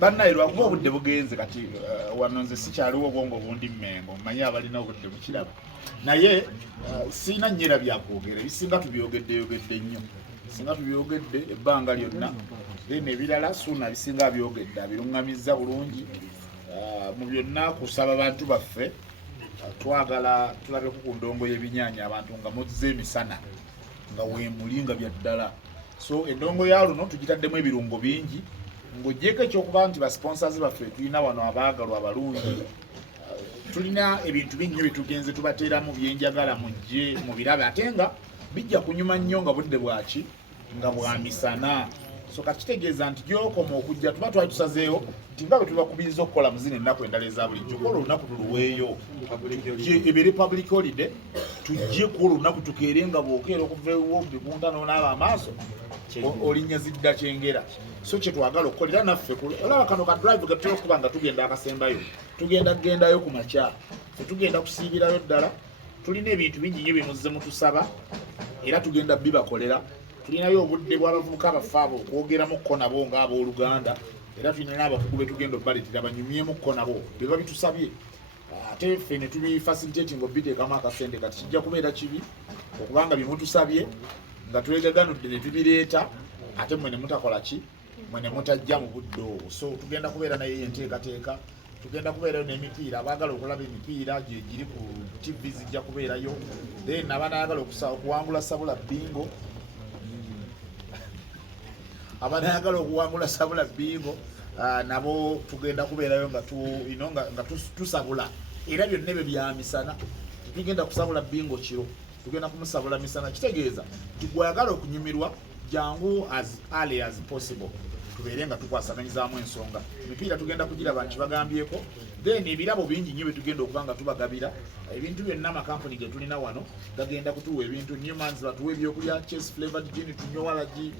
bannaye lwakuba obudde bugenze kati wano nze sikyaliwo obwongo bundi mmengo mmanyi abalina obudde bukiraba naye siina nnyera byakwogera ebisinga tubyogedde nnyo singa tubyogedde ebbanga lyonna then ebirala suuna bisinga byogedde abiruŋŋamizza bulungi mu byonna kusaba bantu baffe twagala tulabeku ku ndongo y'ebinyaanya abantu nga muzze emisana nga weemulinga bya ddala so endongo ya luno tugitaddemu ebirungo bingi ng'ogyeko ekyokuba nti basponsors baffe tulina wano abaagalwa abalungi tulina ebintu bingi byetugenze tubateeramu byenjagala mujje mubirabe ate nga bijja kunyuma nnyo nga budde bwaki nga bwamisana so kakitegeeza nti gyokoma okujja tuba twali tusazeewo nti nga bwe tubakubiriza okukola muzina ennaku endala eza bulijjo kola olunaku tuluweeyo ebere public holiday tujje kuola olunaku tukeere nga bwokeera okuvaewo bikuntana onaaba amaaso olinnya zidda kyengera so kyetwagala okukolera naffe olaba kano ka drive gatera okuba nga tugenda akasembayo tugenda kugendayo ku makya tugenda kusiibirayo ddala tulina ebintu bingi nnyo bye muzze mutusaba era tugenda bibakolera tulinayo obudde bw'abavubuka abaffe abo okwogeramukko nabo ng'abooluganda era tulina n'abakugu be tugenda obbaletera banyumyemukko nabo bye babitusabye ate ffe ne tubifacilitating obiteekamu akasente kati kijja kubeera kibi okubanga bye mutusabye nga twegaganudde ne tubireeta ate mmwe ne mutakola ki mmwe ne mutajja mu budde obwo so tugenda kubeera naye enteekateeka tugenda kubeerayo n'emipiira abaagala okulaba emipiira gye giri ku tv zijja kubeerayo then abanaagala okuwangula sabula bingo abanayagala okuwangula sabula bingo nabo tugenda kubeerayo nga tusabula era byonna ebyo byamisana tugenda kusabula bingo kiro tugenda kumusabula misana kitegeeza tugwagala okunyumirwa jangu as early as possible tubeere nga tukwasaganyizamu ensonga emipiira tugenda kugiraba nti bagambyeko then ebirabo bingi nnyo betugenda okuba nga tubagabira ebintu byonna amakampuni ge tulina wano gagenda kutuwa ebintu Newmans batuwa ebyokulya Chess flavored gin tunywa walagi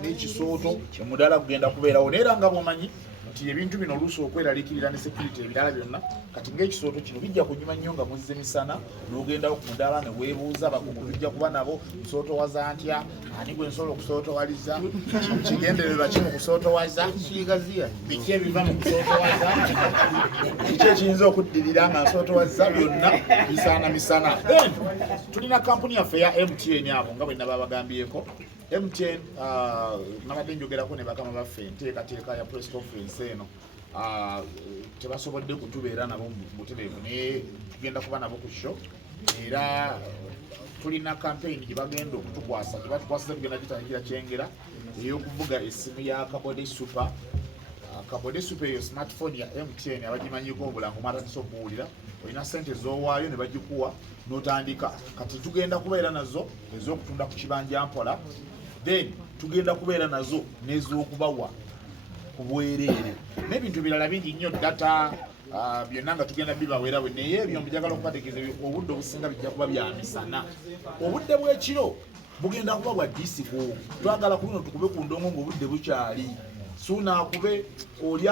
n'ekisooto omudala gugenda kubeerawo neera nga bwomanyi nti ebintu bino oluusi okweraliikirira ne security ebirala byonna kati ng'ekisooto kino bijja kunyuma nnyo nga muzze misana n'ogendawo ku mudaala ne weebuuza bakugu tujja kuba nabo nsootowaza ntya ani gwe nsobola okusootowaliza kigendererwa ki mu kusootowaza biki ebiva mu kusootowaza kiki ekiyinza okuddirira nga nsootowaza byonna bisaana misana then tulina kampuni yaffe ya MTN abo nga bwe naba bagambyeko MTN nabadde njogerako ne bakama baffe enteekateeka ya press conference eno tebasobodde kutubeera nabo butereevu naye tugenda kuba nabo ku show era tulina campaign gye bagenda okutukwasa gye batukwasiza tugenda gitandikira kyengera ey'okuvuga essimu ya Kabode Super Kabode Super eyo smartphone ya MTN abagimanyiko obulango mwatandise okuwulira olina sente z'owaayo ne bagikuwa n'otandika kati tugenda kubeera nazo ez'okutunda ku kibanja mpola then tugenda kubeera nazo n'ez'okubawa ku bwereere n'ebintu birala bingi nnyo data byonna nga tugenda bibawera bwe naye ebyo mbijagala okubategeeza obudde obusinga bijja kuba byamisana obudde bw'ekiro bugenda kuba bwa disiko twagala ku luno tukube ku ndongo ng'obudde bukyali suuna akube oli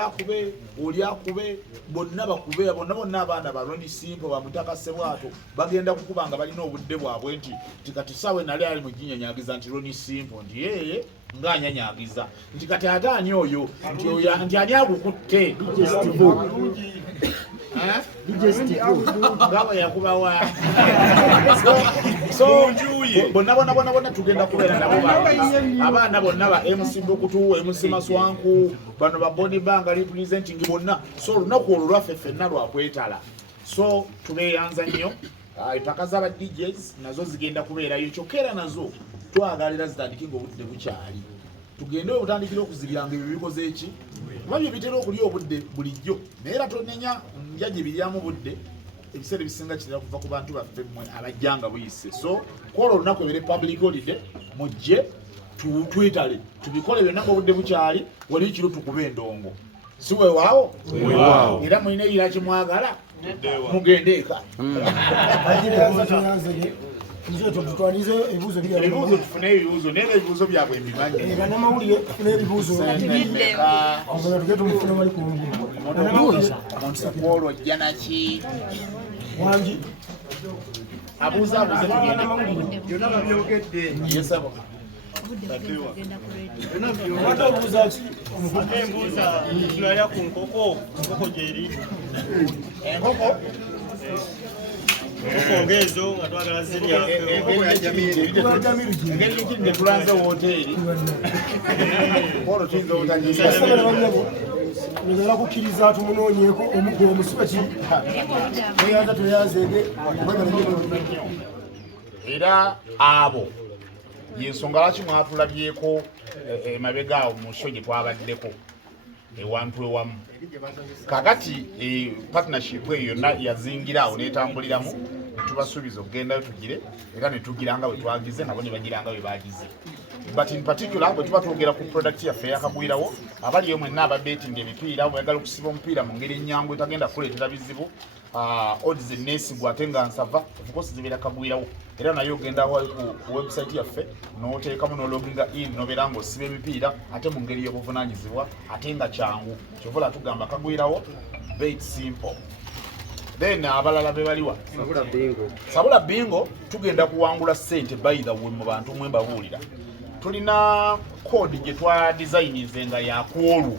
akube bonna bakube bonna abaana ba Ronnie Simple bamutaka Sebwato bagenda kukuba nga balina obudde bwabwe nti kati sawe nali ali mu ginyanyagiza nti Ronnie Simple nti yeye ng'anyanyagiza nti kati ate ani oyo nti ani agukutte ngabo yakubawa so bonna tugenda kubeera nabo abaana bonna ba MC Mbukutu MC Maswanku bano ba Boni Banga representing bonna so olunaku olwo lwaffe ffenna lwakwetala so tubeeyanza nnyo empaka z'aba DJs nazo zigenda kubeerayo kyokera nazo twagalira zitandike ng'obudde bukyali tugende obutandikira okuziryanga ebyo bikoze eki kuba bye bitera okulya obudde bulijjo naye era tonenya njagye biryamu obudde ebiseera ebisinga kitera kuva ku bantu baffe mmwe abajjanga buyise so kola olunaku ebere public holiday mujje twetale tubikole byonna ng'obudde bukyali wali ekiro tukube endongo si weewaawo era mulina eyira kimwagala mugende eka tutwalize ebibuuzo ebibuuzo tufune ebibuuzo naye ebibuuzo byabwe ebimanyi bannamawulire tufune ebibuuzo tugende tumufune bali ku omuntu ojja naki wangi abuuza tugende byonna babyogedde yesabo Embuuza tunalya ku nkoko gyeri enkoko ngezo nga twagala zirya engeri nkiri tulanze woteeri polo tuyinza obutagirya Nagala kukkiriza tumunoonyeeko omuggo omusibe ki eyanza teyazeege era abo yensonga lwaki mwatulabyeko emabega awo mu sho gye twabaddeko ewantu ewamu kakati partnership eyo yonna yazingira awo netambuliramu netubasuubiza okugendayo tugire era netugira nga bwe twagize nabo ne bagira nga bwe bagize but in particular bwe tuba twogera ku product yaffe yakagwirawo abaliyo mwenna ababetinga emipiira bweyagala okusiba omupiira mu ngeri ennyangu etagenda kuleetera bizibu odds eneesigwa ate nga nsava of course zibeera kagwirawo era naye ogenda ku website yaffe n'oteekamu n'ologinga in nobeera ng'osiba emipiira ate mu ngeri y'obuvunanyizibwa ate nga kyangu kyovola tugamba kagwirawo bait simple then abalala be baliwa sabula bingo tugenda kuwangula ssente by the way mu bantu mwe mbabuulira tulina code gye twa designize nga yakwolwo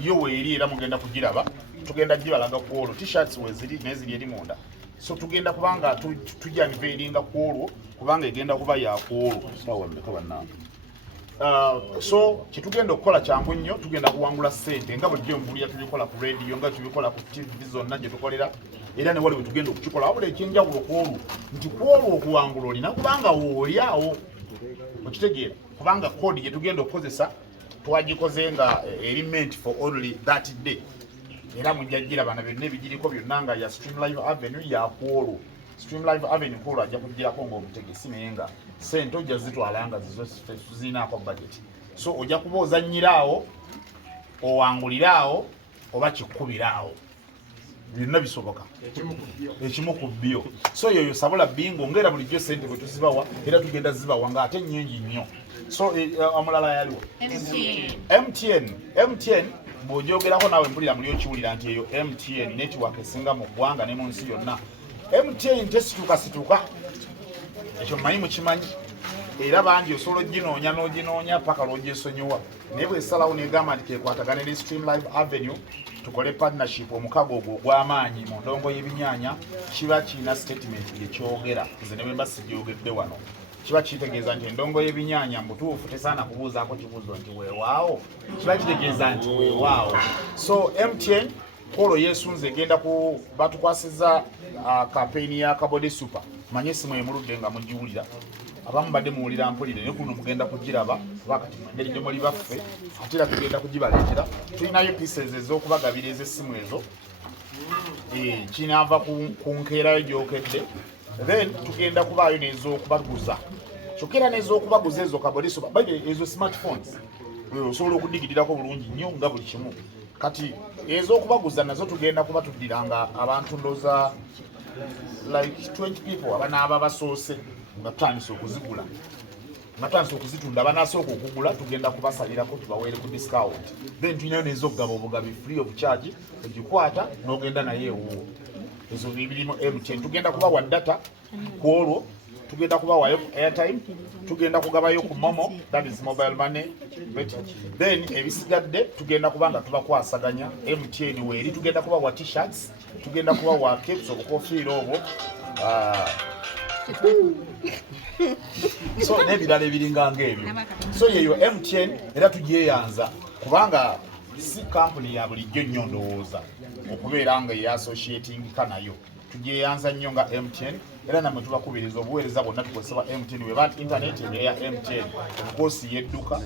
yo weeri era mugenda kugiraba tugenda gibalaga kwolwo t-shirts weziri neziri eri munda so tugenda kubanga tujja niveringa kwolwo kubanga egenda kuba yakwolwo so kitugenda okukola kyangu nnyo tugenda kuwangula ssente nga bulijjo mpulira tubikola ku radio nga tubikola ku tv zonna gye tukolera era ne wali we tugenda okukikola wabula ekyenjawulo kwolwo nti kwolwo okuwangula olina kubanga woolyawo okitegeera kubanga kodi gye tugenda okukozesa twagikoze nga eri meant for only that day era mujjagira bana byonna ebigiriko byonna nga ya Stream Live Avenue yakwolwo Stream Live Avenue kwolwo ajja kugirako ng'omutegesi naye nga sente ojja zitwala nga zinaako budget so ojja kuba ozannyiraawo owanguliraawo oba kikkubiraawo byonna bisoboka ekimu ku byo so yoyo sabula bingo ngera bulijjo sente bwe tuzibawa era tugenda zibawa nga ate nnyingi nnyo so omulala yaliwo MTN bw'ogyogerako naawe mpulira muli okiwulira nti eyo MTN network esinga mu ggwanga ne mu nsi yonna MTN tesituukasituuka ekyo mmanyi mukimanyi era bangi osobola oginoonya n'oginoonya paka lw'ogyesonyiwa naye bwesalawo negamba nti kekwatagana ne Stream Live Avenue tukole partnership omukago ogwo ogw'amaanyi mu ndongo y'ebinyaanya kiba kirina statement gyekyogera nze ne bwe mba sigyogedde wano kiba kitegeeza nti endongo y'ebinyaanya mbutuufu tesaana kubuuzaako kibuuzo nti weewaawo kiba kitegeeza nti weewaawo so MTN kolo yesunze egenda ku batukwasiza kampeyini ya Kabode Super manye simu emuludde nga mugiwulira abamu badde muwulira mpulire ne kuno mugenda kugiraba wakati mwengeri gye muli baffe ate era tugenda kugibaleetera tulinayo pieces ez'okubagabira ez'essimu ezo kinaava ku nkeerayo gyokedde then tugenda kubaayo n'ez'okubaguza kyokka era n'ez'okubaguza ezo Kabode Super baye ezo smartphones osobola okudigirirako bulungi nnyo nga buli kimu kati ez'okubaguza nazo tugenda kuba tuddiranga abantu ndoza like 20 people abanaaba basoose nga tutandise okuzigula nga tutandise okuzitunda abanasooka okugula tugenda kubasalirako tubaweere ku discount then tulinayo n'ez'okugaba obugabi free of charge ogikwata n'ogenda naye ewuwo ezo bibirimu MTN tugenda kubawa data ku olwo tugenda kubawayo airtime tugenda kugabayo ku momo that is mobile money then ebisigadde tugenda kubanga tubakwasaganya MTN weeri tugenda kubawa t-shirts tugenda kubawa caps obukofiira obwo so n'ebirala ebiringa ng'ebyo so yeyo MTN era tugyeyanza kubanga si kampuni ya bulijjo nnyo ndowooza okubeera nga eyassociatingika nayo tugyeyanza nnyo nga MTN era namwe tubakubiriza obuweereza bwonna tukozesa bwa MTN weba internet engeri ya MTN omukosi yedduka